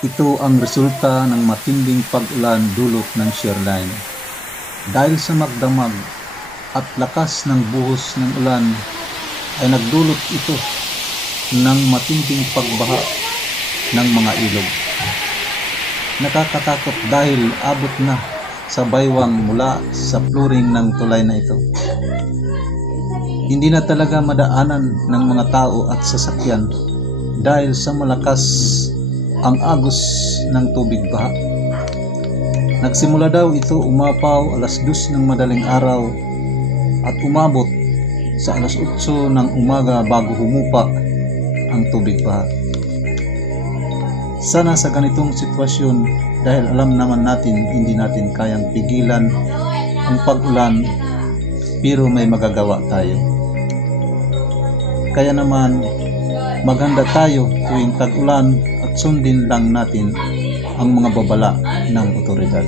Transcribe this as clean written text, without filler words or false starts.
Ito ang resulta ng matinding pag-ulan dulot ng shoreline. Dahil sa magdamag at lakas ng buhos ng ulan ay nagdulot ito ng matinding pagbaha ng mga ilog. Nakakatakot dahil abot na sa baywang mula sa flooring ng tulay na ito. Hindi na talaga madaanan ng mga tao at sasakyan dahil sa malakas ang agos ng tubig baha. Nagsimula daw ito umapaw alas 2 ng madaling araw at umabot sa alas 8 ng umaga bago humupa ang tubig baha. Sana sa ganitong sitwasyon, dahil alam naman natin hindi natin kayang pigilan ang pag-ulan, pero may magagawa tayo. Kaya naman maghanda tayo tuwing tag-ulan at sundin lang natin ang mga babala ng otoridad.